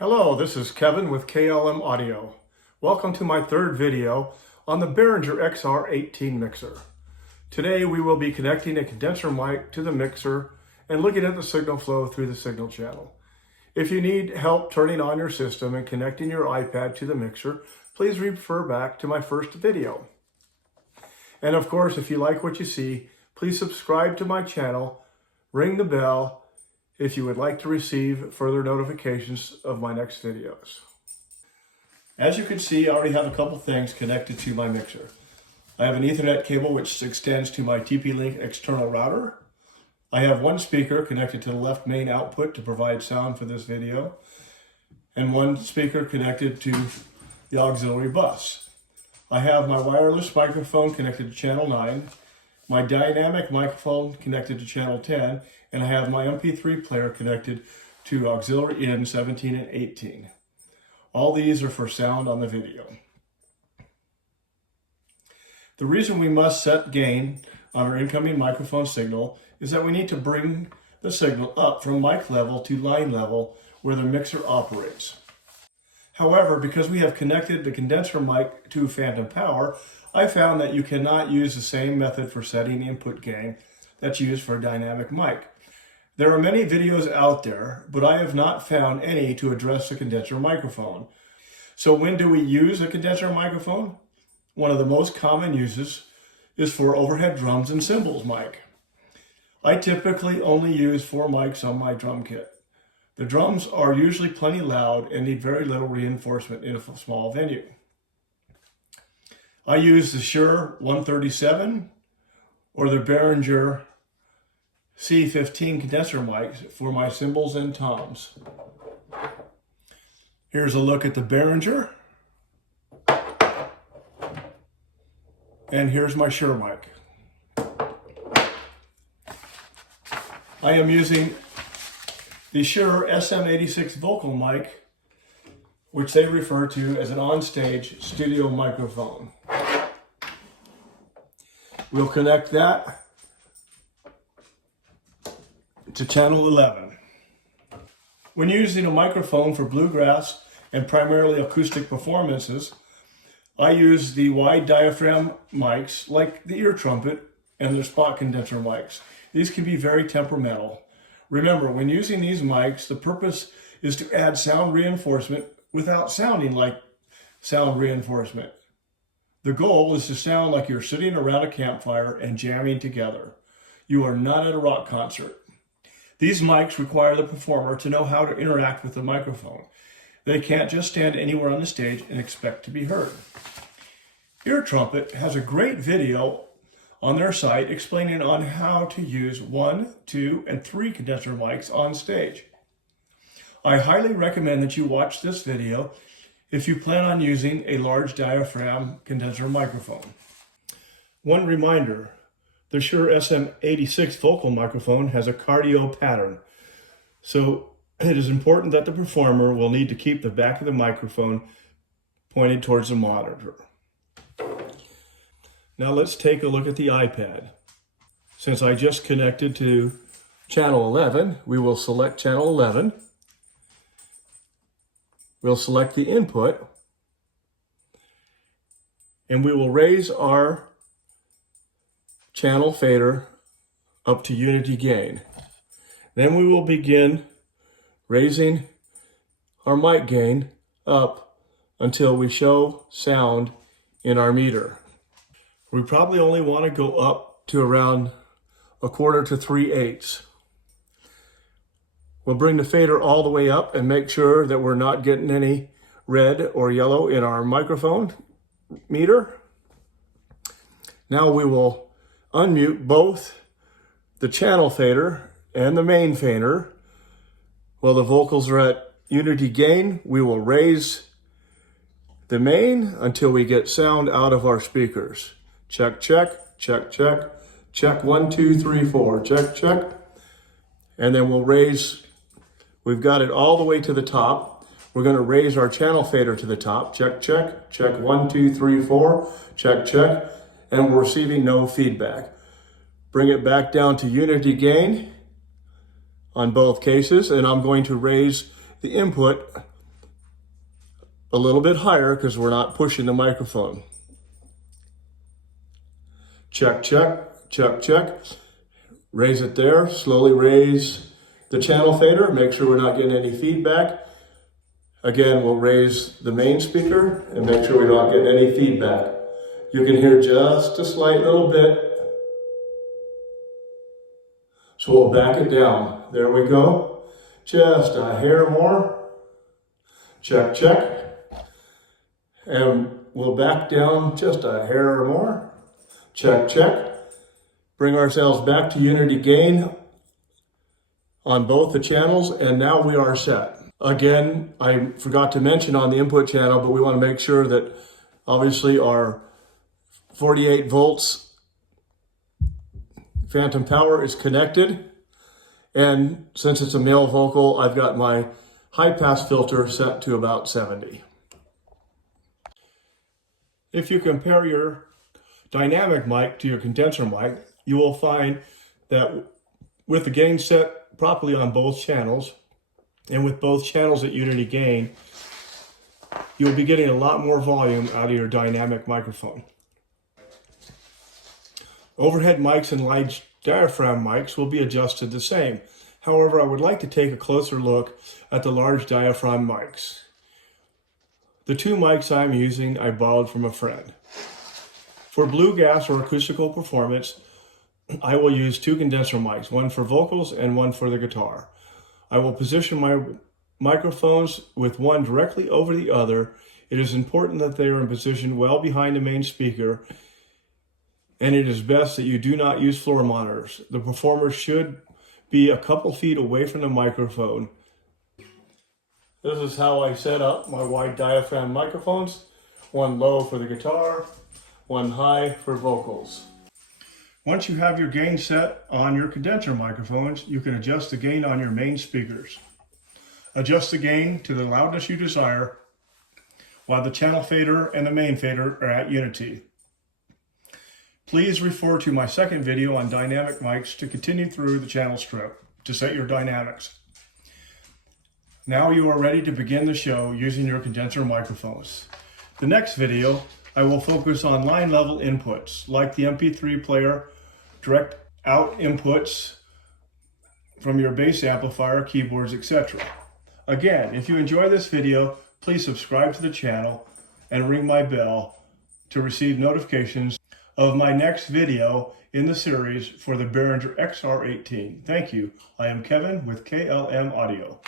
Hello, this is Kevin with KLM Audio. Welcome to my third video on the Behringer XR18 mixer. Today we will be connecting a condenser mic to the mixer and looking at the signal flow through the signal channel. If you need help turning on your system and connecting your iPad to the mixer, please refer back to my first video. And of course, if you like what you see, please subscribe to my channel, ring the bell, if you would like to receive further notifications of my next videos. As you can see, I already have a couple things connected to my mixer. I have an Ethernet cable which extends to my TP-Link external router. I have one speaker connected to the left main output to provide sound for this video, and one speaker connected to the auxiliary bus. I have my wireless microphone connected to channel 9, my dynamic microphone connected to channel 10, and I have my MP3 player connected to auxiliary in 17 and 18. All these are for sound on the video. The reason we must set gain on our incoming microphone signal is that we need to bring the signal up from mic level to line level where the mixer operates. However, because we have connected the condenser mic to phantom power, I found that you cannot use the same method for setting input gain that's used for a dynamic mic. There are many videos out there, but I have not found any to address the condenser microphone. So when do we use a condenser microphone? One of the most common uses is for overhead drums and cymbals mic. I typically only use 4 mics on my drum kit. The drums are usually plenty loud and need very little reinforcement in a small venue. I use the Shure 137 or the Behringer C15 condenser mics for my cymbals and toms. Here's a look at the Behringer. And here's my Shure mic. I am using the Shure SM86 vocal mic, which they refer to as an onstage studio microphone. We'll connect that to channel 11. When using a microphone for bluegrass and primarily acoustic performances, I use the wide diaphragm mics like the ear trumpet and the spot condenser mics. These can be very temperamental. Remember, when using these mics, the purpose is to add sound reinforcement without sounding like sound reinforcement. The goal is to sound like you're sitting around a campfire and jamming together. You are not at a rock concert. These mics require the performer to know how to interact with the microphone. They can't just stand anywhere on the stage and expect to be heard. Ear Trumpet has a great video on their site explaining on how to use 1, 2, and 3 condenser mics on stage. I highly recommend that you watch this video if you plan on using a large diaphragm condenser microphone. One reminder, the Shure SM86 vocal microphone has a cardio pattern, so it is important that the performer will need to keep the back of the microphone pointed towards the monitor. Now let's take a look at the iPad. Since I just connected to channel 11, we will select channel 11. We'll select the input, and we will raise our channel fader up to unity gain. Then we will begin raising our mic gain up until we show sound in our meter. We probably only want to go up to around 1/4 to 3/8. We'll bring the fader all the way up and make sure that we're not getting any red or yellow in our microphone meter. Now we will unmute both the channel fader and the main fader. While the vocals are at unity gain, we will raise the main until we get sound out of our speakers. Check, check, check, check, check, 1, 2, 3, 4, check, check. And then we'll raise, we've got it all the way to the top. We're gonna raise our channel fader to the top. Check, check, check, 1, 2, 3, 4, check, check. And we're receiving no feedback. Bring it back down to unity gain on both cases, and I'm going to raise the input a little bit higher because we're not pushing the microphone. Check, check, check, check. Raise it there, slowly raise the channel fader, make sure we're not getting any feedback. Again, we'll raise the main speaker and make sure we're not getting any feedback. You can hear just a slight little bit. So we'll back it down. There we go. Just a hair more. Check, check. And we'll back down just a hair more. Check, check. Bring ourselves back to unity gain on both the channels, and now we are set. Again, I forgot to mention on the input channel, but we want to make sure that obviously our 48 volts phantom power is connected. And since it's a male vocal, I've got my high pass filter set to about 70. If you compare your dynamic mic to your condenser mic, you will find that with the gain set properly on both channels, and with both channels at unity gain, you'll be getting a lot more volume out of your dynamic microphone. Overhead mics and large diaphragm mics will be adjusted the same. However, I would like to take a closer look at the large diaphragm mics. The two mics I'm using, I borrowed from a friend. For bluegrass or acoustical performance, I will use two condenser mics, one for vocals and one for the guitar. I will position my microphones with one directly over the other. It is important that they are in position well behind the main speaker, and it is best that you do not use floor monitors. The performer should be a couple feet away from the microphone. This is how I set up my wide diaphragm microphones. One low for the guitar, one high for vocals. Once you have your gain set on your condenser microphones, you can adjust the gain on your main speakers. Adjust the gain to the loudness you desire while the channel fader and the main fader are at unity. Please refer to my second video on dynamic mics to continue through the channel strip to set your dynamics. Now you are ready to begin the show using your condenser microphones. The next video, I will focus on line level inputs like the MP3 player, direct out inputs from your bass amplifier, keyboards, etc. Again, if you enjoy this video, please subscribe to the channel and ring my bell to receive notifications of my next video in the series for the Behringer XR18. Thank you. I am Kevin with KLM Audio.